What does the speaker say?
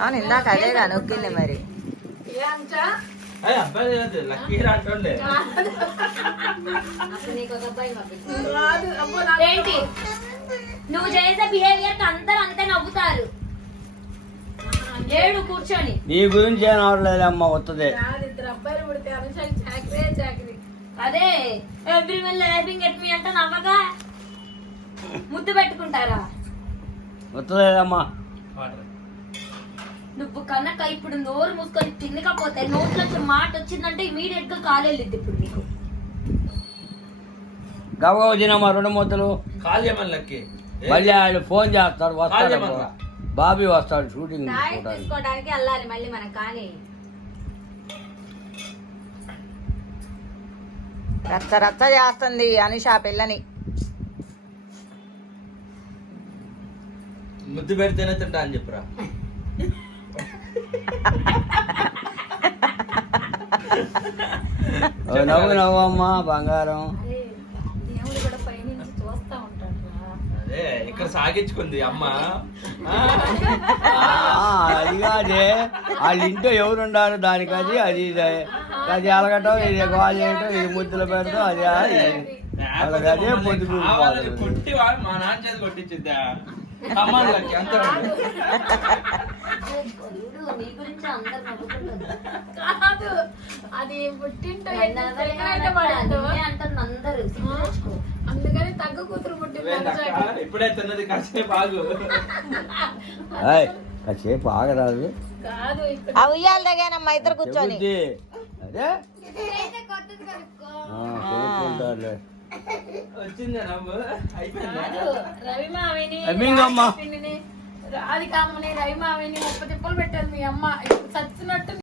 అవును ఇందాక అదేగా నొక్కింది మరి. ఏంటి నువ్వు చేసే బిహేవియర్ అందరూ అంతే నవ్వుతారు. ఏడు కూర్చొని నీ గురించి ఏం అవట్లేదమ్మా వస్తుంది. అదే every one laughing at me అంటే నవ్వగా ముద్దు పెట్టుకుంటారా? వస్తలేదమ్మా. నువ్వు కనుక ఇప్పుడు నోరు మూసుకొని తినకపోతే నోట్లోకి మాట వచ్చిందంటే ఇమీడియట్ గా కాలు వెళ్ళిద్ది. ఇప్పుడు నీకు గబగబ తినమ్మా 2 ముద్దలు. మళ్ళీ ఆయన ఫోన్ చేస్తాడు, వస్తాడు బాబీ వస్తాడు షూటింగ్ తీసుకోవడానికి వెళ్ళాలి మళ్ళీ మనం. కానీ రచ్చ రచ్చ చేస్తుంది అనుష పిల్లని. ముద్దు పెడితేనే తింటా అని చెప్పరా. నవ్వు నవ్వమ్మా బంగారం. దేవుడు కూడా పైనుంచి చూస్తా ఉంటాడు. అదే ఇక్కడ సాగించుకుంది అమ్మ. అది కాదే వాళ్ళ ఇంట్లో ఎవరు ఉండాలి దానికి. అది అది అలగటం, ఇది కాల్ చేయటం, ఇది ముద్దులు పెడతాం. అది అదే ముద్దు కొట్టి మా నాన్న చేతి కొట్టించిద్దా అంత. నీ గురించి అందరు నవ్వుకుంటారు. కాదు అది పుట్టింటో అంటారు అందరు. అందుకని తగ్గ కూతురు పుట్టింది. ఇప్పుడే తిన్నది కాసేపు ఆగు. కాసేపు ఆగరాదు. కాదు ఆ ఉయ్యాల దగ్గరమ్మా ఇద్దరు కూర్చొని. అదే కొనుక్కుంటారులే. వచ్చిందా నవ్వు? అయిపోయిందా? రవి మావిని అమ్మింగమ్మా. అది కామని రవి మావిని 30 తిప్పలు పెట్టారు మీ అమ్మ. చచ్చినట్టు